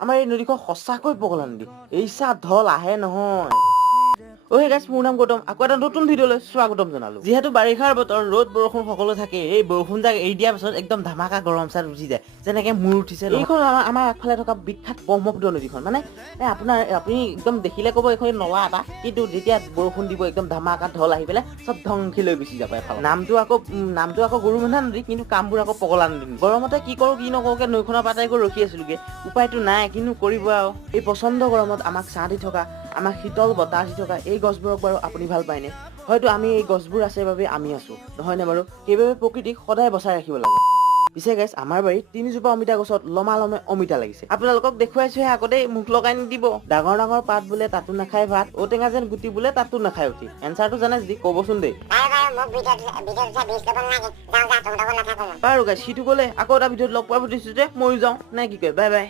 আমাৰ এই নদীখন সঁচাকৈ পগলা নদী এইচা ঢল আহে নহয় ঐ গাইছ মোৰ নাম গৌতম আকৌ এটা নতুন ভিডিঅ'লৈ স্বাগতম জনালো যিহেতু বাৰিষাৰ বতৰ ৰ'দ বৰষুণ সকলো থাকে এই বৰষুণ যাক এৰি দিয়াৰ পিছত একদম ধামাকা গৰম চাত উঠি যায় যেনেকে মূৰ উঠিছে এইখন আমাৰ আগফালে থকা বিখ্যাত ব্ৰহ্মপুত্ৰ নদীখন মানে আপুনি একদম দেখিলে ক'ব এইখন নলা এটা কিন্তু যেতিয়া বৰষুণ দিব একদম ধামাকা ঢল আহি পেলাই চব ধ্বংসী লৈ গুচি যাব এফালে নামটো আকৌ গৰুবন্ধা নদী কিন্তু কামবোৰ আকৌ পগলা নদী গৰমতে কি কৰো কি নকৰোকে নৈখনৰ পাতে গৈ ৰখি আছিলোগে উপায়তো নাই কিন্তু কৰিব আৰু এই পচন্দ গৰমত আমাক ছাঁ দি থকা আমাক শীতল বতাহ দি থকা এই গছবোৰক বাৰু আপুনি ভাল পায়নে হয়তো আমি এই গছবোৰ আছে বাবে আমি আছো নহয়নে বাৰু সেইবাবে প্ৰকৃতিক সদায় বচাই ৰাখিব লাগে পিছে গাইছ আমাৰ বাৰীত 3জোপা অমিতা গছত লমালমে অমিতা লাগিছে আপোনালোকক দেখুৱাইছোহে আগতে মুখ লগাই নিদিব ডাঙৰ ডাঙৰ পাত বোলে তাতো নাখায় ভাত ঔটেঙা যেন গুটি বোলে তাতো নাখায় উঠি এনচাৰটো জানে যদি ক'বচোন দেই বাৰু গাইছ সিটো গ'লে আকৌ এটা ভিডিঅ'ত লগ পোৱা বুজিছো যে ময়ো যাওঁ নে কি কয় বাই বাই